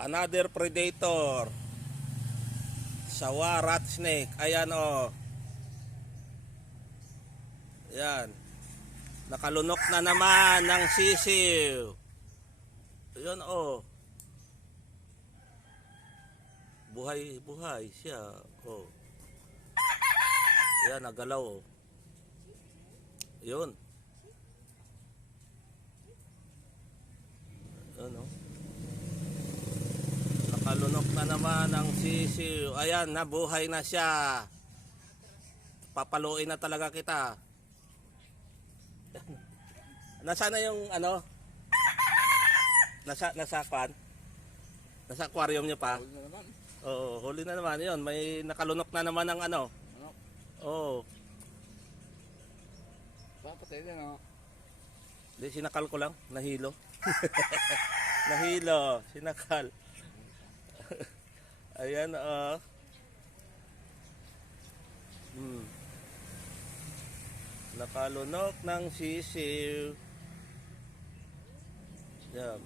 Another predator. Sawa rat snake. Ayan o. Ayan. Nakalunok na naman ng sisiw. Ayan o. Buhay siya. O. Ayan, nagalaw o. Ayan. Ayan o. Nakalunok na naman ang sisiw. Ayan, nabuhay na siya. Papaluin na talaga kita. Nasaan na yung ano? Nasa kwan? Nasa aquarium niyo pa? Huli na naman. Oo, huli na naman. Yun, may nakalunok na naman ng ano. Ano? Oo. Papatay din o. Hindi, sinakal ko lang. Nahilo. Nahilo. Sinakal. Ayan, nakalunok ng sisiw. Yan.